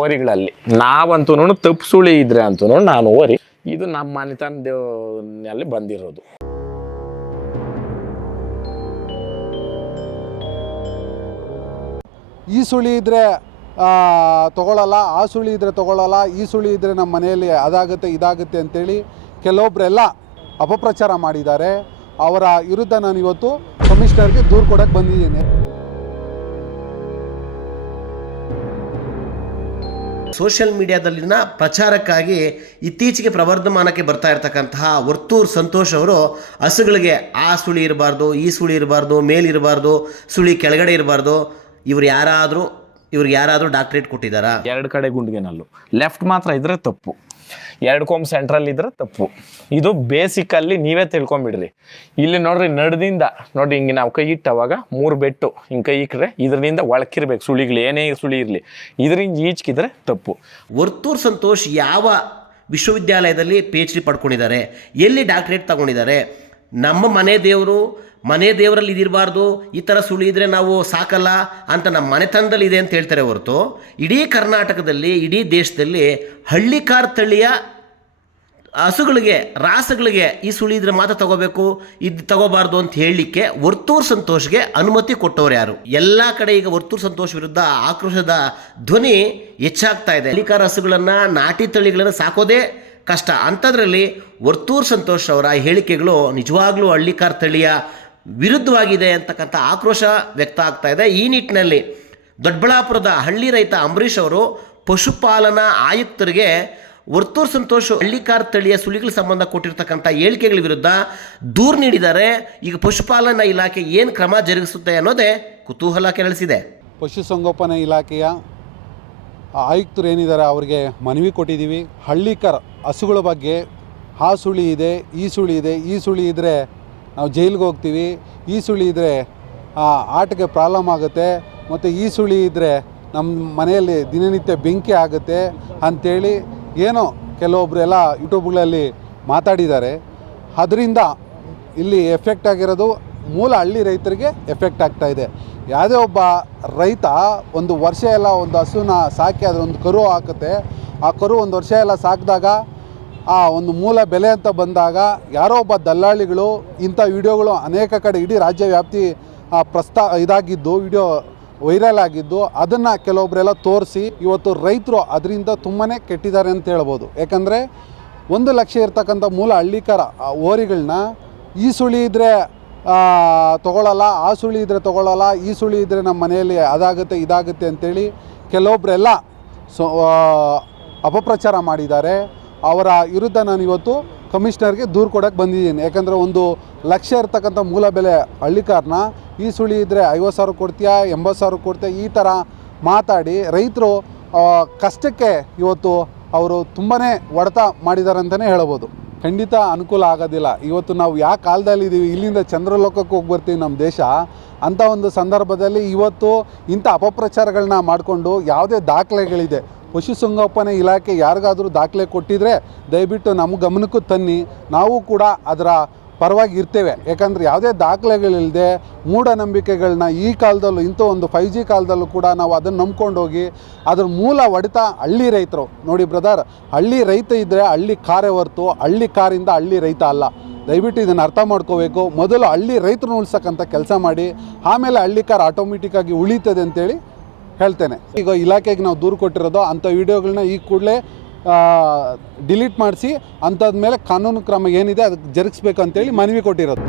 ಓರಿಗಳಲ್ಲಿ. ನಾವಂತೂ ತಪ್ಪು ಸುಳಿ ಇದ್ರೆ ಅಂತೂ ನಾನು ಓರಿ. ಇದು ನಮ್ಮ ಮನೆತನದಲ್ಲಿ ಬಂದಿರೋದು. ಈ ಸುಳಿ ಇದ್ದರೆ ತಗೊಳ್ಳಲ್ಲ ಆ ಸುಳಿ ಇದ್ರೆ ತಗೊಳ್ಳಲ್ಲ ಈ ಸುಳಿ ಇದ್ದರೆ ನಮ್ಮ ಮನೆಯಲ್ಲಿ ಅದಾಗುತ್ತೆ, ಇದಾಗುತ್ತೆ ಅಂತೇಳಿ ಕೆಲವೊಬ್ಬರೆಲ್ಲ ಅಪಪ್ರಚಾರ ಮಾಡಿದ್ದಾರೆ. ಅವರ ವಿರುದ್ಧ ನಾನು ಇವತ್ತು ಕಮಿಷನರ್ಗೆ ದೂರು ಕೊಡಕ್ಕೆ ಬಂದಿದ್ದೀನಿ. ಸೋಷಿಯಲ್ ಮೀಡಿಯಾದಲ್ಲಿನ ಪ್ರಚಾರಕ್ಕಾಗಿ ಇತ್ತೀಚೆಗೆ ಪ್ರವರ್ಧಮಾನಕ್ಕೆ ಬರ್ತಾ ಇರತಕ್ಕಂತಹ ವರ್ತೂರ್ ಸಂತೋಷ್ ಅವರು ಹಸುಗಳಿಗೆ ಆ ಸುಳಿ ಇರಬಾರ್ದು, ಈ ಸುಳಿ ಇರಬಾರ್ದು ಮೇಲಿರಬಾರ್ದು ಸುಳಿ ಕೆಳಗಡೆ ಇರಬಾರ್ದು, ಇವ್ರು ಯಾರಾದರೂ, ಇವ್ರಿಗೆ ಯಾರಾದರೂ ಡಾಕ್ಟ್ರೇಟ್ ಕೊಟ್ಟಿದ್ದಾರಾ? ಎರಡು ಕಡೆ ಗುಂಡಿಗೆನಲ್ಲು ಲೆಫ್ಟ್ ಮಾತ್ರ ಇದ್ರೆ ತಪ್ಪು. ಎರಡು ಕೊಂಬ್ ಸೆಂಟ್ರಲ್ ಇದ್ರೆ ತಪ್ಪು. ಇದು ಬೇಸಿಕಲ್ಲಿ ನೀವೇ ತಿಳ್ಕೊಂಬಿಡ್ರಿ. ಇಲ್ಲಿ ನೋಡ್ರಿ ನಡ್ದಿಂದ, ನೋಡ್ರಿ ಹಿಂಗೆ ನಾವು ಕೈ ಇಟ್ಟವಾಗ ಮೂರು ಬೆಟ್ಟು ಹಿಂಗೆ ಕೈ ಇಟ್ಟರೆ ಇದರಿಂದ ಒಳಕಿರ್ಬೇಕು ಸುಳಿಗಳು, ಏನೇ ಸುಳಿ ಇರಲಿ. ಇದರಿಂದ ಈಚ್ಕಿದ್ರೆ ತಪ್ಪು. ವರ್ತೂರ್ ಸಂತೋಷ್ ಯಾವ ವಿಶ್ವವಿದ್ಯಾಲಯದಲ್ಲಿ ಪಿ ಎಚ್ ಡಿ ಪಡ್ಕೊಂಡಿದ್ದಾರೆ, ಎಲ್ಲಿ ಡಾಕ್ಟ್ರೇಟ್ ತಗೊಂಡಿದ್ದಾರೆ ನಮ್ಮ ಮನೆ ದೇವರು, ಮನೆ ದೇವರಲ್ಲಿ ಇದಿರಬಾರ್ದು, ಈ ಥರ ಸುಳಿ ಇದ್ರೆ ನಾವು ಸಾಕಲ್ಲ ಅಂತ ನಮ್ಮ ಮನೆತನದಲ್ಲಿ ಇದೆ ಅಂತ ಹೇಳ್ತಾರೆ ಹೊರತು, ಇಡೀ ಕರ್ನಾಟಕದಲ್ಲಿ, ಇಡೀ ದೇಶದಲ್ಲಿ ಹಳ್ಳಿಕಾರ್ ತಳಿಯ ಹಸುಗಳಿಗೆ, ರಾಸುಗಳಿಗೆ ಈ ಸುಳಿ ಇದ್ರೆ ಮಾತ್ರ ತಗೋಬೇಕು, ಇದು ತಗೋಬಾರ್ದು ಅಂತ ಹೇಳಲಿಕ್ಕೆ ವರ್ತೂರ್ ಸಂತೋಷ್ಗೆ ಅನುಮತಿ ಕೊಟ್ಟವ್ರು ಯಾರು? ಎಲ್ಲ ಕಡೆ ಈಗ ವರ್ತೂರ್ ಸಂತೋಷ್ ವಿರುದ್ಧ ಆಕ್ರೋಶದ ಧ್ವನಿ ಹೆಚ್ಚಾಗ್ತಾ ಇದೆ. ಹಳ್ಳಿಕಾರ ಹಸುಗಳನ್ನು ನಾಟಿ ತಳಿಗಳನ್ನು ಸಾಕೋದೇ ಕಷ್ಟ. ಅಂಥದ್ರಲ್ಲಿ ವರ್ತೂರ್ ಸಂತೋಷ್ ಅವರ ಹೇಳಿಕೆಗಳು ನಿಜವಾಗ್ಲೂ ಹಳ್ಳಿಕಾರ್ ತಳಿಯ ವಿರುದ್ಧವಾಗಿದೆ ಅಂತಕ್ಕಂಥ ಆಕ್ರೋಶ ವ್ಯಕ್ತ ಆಗ್ತಾ ಇದೆ. ಈ ನಿಟ್ಟಿನಲ್ಲಿ ದೊಡ್ಡಬಳ್ಳಾಪುರದ ಹಳ್ಳಿ ರೈತ ಅಂಬರೀಷ್ ಅವರು ಪಶುಪಾಲನಾ ಆಯುಕ್ತರಿಗೆ ವರ್ತೂರ್ ಸಂತೋಷ್ ಹಳ್ಳಿಕಾರ್ ತಳಿಯ ಸುಳಿಗಳ ಸಂಬಂಧ ಕೊಟ್ಟಿರ್ತಕ್ಕಂಥ ಹೇಳಿಕೆಗಳ ವಿರುದ್ಧ ದೂರು ನೀಡಿದ್ದಾರೆ ಈಗ ಪಶುಪಾಲನಾ ಇಲಾಖೆ ಏನು ಕ್ರಮ ಜರುಗಿಸುತ್ತೆ ಅನ್ನೋದೇ ಕುತೂಹಲ ಕೆರಳಿಸಿದೆ. ಪಶುಸಂಗೋಪನಾ ಇಲಾಖೆಯ ಆಯುಕ್ತರು ಏನಿದ್ದಾರೆ, ಅವರಿಗೆ ಮನವಿ ಕೊಟ್ಟಿದ್ದೀವಿ. ಹಳ್ಳಿಕರ್ ಹಸುಗಳ ಬಗ್ಗೆ ಆ ಸುಳಿ ಇದೆ, ಈ ಸುಳಿ ಇದೆ, ಈ ಸುಳಿ ಇದ್ದರೆ ನಾವು ಜೈಲಿಗೆ ಹೋಗ್ತೀವಿ, ಈ ಸುಳಿ ಇದ್ದರೆ ಆಟಕ್ಕೆ ಪ್ರಾಬ್ಲಮ್ ಆಗುತ್ತೆ, ಮತ್ತು ಈ ಸುಳಿ ಇದ್ದರೆ ನಮ್ಮ ಮನೆಯಲ್ಲಿ ದಿನನಿತ್ಯ ಬೆಂಕಿ ಆಗುತ್ತೆ ಅಂಥೇಳಿ ಏನೋ ಕೆಲವೊಬ್ರು ಎಲ್ಲ ಯೂಟ್ಯೂಬ್ಗಳಲ್ಲಿ ಮಾತಾಡಿದ್ದಾರೆ. ಅದರಿಂದ ಇಲ್ಲಿ ಎಫೆಕ್ಟ್ ಆಗಿರೋದು ಮೂಲ ಹಳ್ಳಿ ರೈತರಿಗೆ ಎಫೆಕ್ಟ್ ಆಗ್ತಾ ಇದೆ. ಯಾವುದೇ ಒಬ್ಬ ರೈತ ಒಂದು ವರ್ಷ ಎಲ್ಲ ಒಂದು ಹಸುನ ಸಾಕಿ ಅದರ ಒಂದು ಕರು ಹಾಕುತ್ತೆ. ಆ ಕರು ಒಂದು ವರ್ಷ ಎಲ್ಲ ಸಾಕಿದಾಗ ಆ ಒಂದು ಮೂಲ ಬೆಲೆ ಅಂತ ಬಂದಾಗ ಯಾರೋ ಒಬ್ಬ ದಲ್ಲಾಳಿಗಳು ಇಂಥ ವಿಡಿಯೋಗಳು ಅನೇಕ ಕಡೆ ಇಡೀ ರಾಜ್ಯ ವ್ಯಾಪ್ತಿ ಪ್ರಸ್ತಾ, ಇದಾಗಿದ್ದು, ವಿಡಿಯೋ ವೈರಲ್ ಆಗಿದ್ದು ಅದನ್ನು ಕೆಲವೊಬ್ಬರೆಲ್ಲ ತೋರಿಸಿ ಇವತ್ತು ರೈತರು ಅದರಿಂದ ತುಂಬಾ ಕೆಟ್ಟಿದ್ದಾರೆ ಅಂತ ಹೇಳ್ಬೋದು. ಯಾಕಂದರೆ ಒಂದು ಲಕ್ಷ ಇರ್ತಕ್ಕಂಥ ಮೂಲ ಹಳ್ಳಿಕರ, ಆ ಓರಿಗಳನ್ನ ಈ ಸುಳಿ ಇದ್ದರೆ ತೊಗೊಳ್ಳಲ್ಲ, ಆ ಸುಳಿ ಇದ್ದರೆ ತೊಗೊಳ್ಳಲ್ಲ, ಈ ಸುಳಿ ಇದ್ದರೆ ನಮ್ಮ ಮನೆಯಲ್ಲಿ ಅದಾಗುತ್ತೆ, ಇದಾಗುತ್ತೆ ಅಂತೇಳಿ ಕೆಲವೊಬ್ಬರೆಲ್ಲ ಸೊ ಅಪಪ್ರಚಾರ ಮಾಡಿದ್ದಾರೆ. ಅವರ ವಿರುದ್ಧ ನಾನು ಇವತ್ತು ಕಮಿಷನರ್ಗೆ ದೂರು ಕೊಡೋಕ್ಕೆ ಬಂದಿದ್ದೀನಿ. ಯಾಕಂದರೆ ಒಂದು ಲಕ್ಷ ಇರ್ತಕ್ಕಂಥ ಮೂಲ ಬೆಲೆ ಹಳ್ಳಿಕಾರನ ಈ ಸುಳಿ ಇದ್ದರೆ ಐವತ್ತು ಸಾವಿರ ಕೊಡ್ತೀಯಾ, ಎಂಬತ್ತು ಸಾವಿರ ಕೊಡ್ತೀಯಾ, ಈ ಥರ ಮಾತಾಡಿ ರೈತರು ಕಷ್ಟಕ್ಕೆ ಇವತ್ತು ಅವರು ತುಂಬಾ ಹೊಡೆತ ಮಾಡಿದ್ದಾರೆ ಅಂತಲೇ ಹೇಳ್ಬೋದು. ಖಂಡಿತ ಅನುಕೂಲ ಆಗೋದಿಲ್ಲ. ಇವತ್ತು ನಾವು ಯಾವ ಕಾಲದಲ್ಲಿ ಇದ್ದೀವಿ ಇಲ್ಲಿಂದ ಚಂದ್ರಲೋಕಕ್ಕೆ ಹೋಗಿ ಬರ್ತೀವಿ ನಮ್ಮ ದೇಶ ಅಂಥ ಒಂದು ಸಂದರ್ಭದಲ್ಲಿ ಇವತ್ತು ಇಂಥ ಅಪಪ್ರಚಾರಗಳನ್ನ ಮಾಡಿಕೊಂಡು ಯಾವುದೇ ದಾಖಲೆಗಳಿದೆ. ಪಶುಸಂಗೋಪನೆ ಇಲಾಖೆ ಯಾರಿಗಾದರೂ ದಾಖಲೆ ಕೊಟ್ಟಿದ್ರೆ ದಯವಿಟ್ಟು ನಮ್ಮ ಗಮನಕ್ಕೂ ತನ್ನಿ. ನಾವು ಕೂಡ ಅದರ ಪರವಾಗಿ ಇರ್ತೇವೆ. ಯಾಕಂದರೆ ಯಾವುದೇ ದಾಖಲೆಗಳಿಲ್ಲದೆ ಮೂಢನಂಬಿಕೆಗಳನ್ನ ಈ ಕಾಲದಲ್ಲೂ, ಇಂಥ ಒಂದು ಫೈವ್ ಜಿ ಕಾಲದಲ್ಲೂ ಕೂಡ ನಾವು ಅದನ್ನು ನಂಬ್ಕೊಂಡೋಗಿ, ಅದ್ರ ಮೂಲ ಹೊಡೆತ ಹಳ್ಳಿ ರೈತರು. ನೋಡಿ ಬ್ರದರ್ ಹಳ್ಳಿ ರೈತ ಇದ್ದರೆ ಹಳ್ಳಿ ಕಾರೇ ಹೊರ್ತು, ಹಳ್ಳಿ ಕಾರಿಂದ ಹಳ್ಳಿ ರೈತ ಅಲ್ಲ. ದಯವಿಟ್ಟು ಇದನ್ನು ಅರ್ಥ ಮಾಡ್ಕೋಬೇಕು. ಮೊದಲು ಹಳ್ಳಿ ರೈತರು ಉಳ್ಸಕ್ಕಂಥ ಕೆಲಸ ಮಾಡಿ, ಆಮೇಲೆ ಹಳ್ಳಿ ಕಾರ್ ಆಟೋಮೆಟಿಕ್ಕಾಗಿ ಉಳಿತದೆ ಅಂತೇಳಿ ಹೇಳ್ತೇನೆ. ಈಗ ಇಲಾಖೆಗೆ ನಾವು ದೂರು ಕೊಟ್ಟಿರೋದು, ಅಂಥ ವಿಡಿಯೋಗಳನ್ನ ಈ ಕೂಡಲೇ ಡಿಲೀಟ್ ಮಾಡಿಸಿ ಅಂಥದ್ಮೇಲೆ ಕಾನೂನು ಕ್ರಮ ಏನಿದೆ ಅದಕ್ಕೆ ಜರುಗಿಸ್ಬೇಕು ಅಂತೇಳಿ ಮನವಿ ಕೊಟ್ಟಿರೋದು.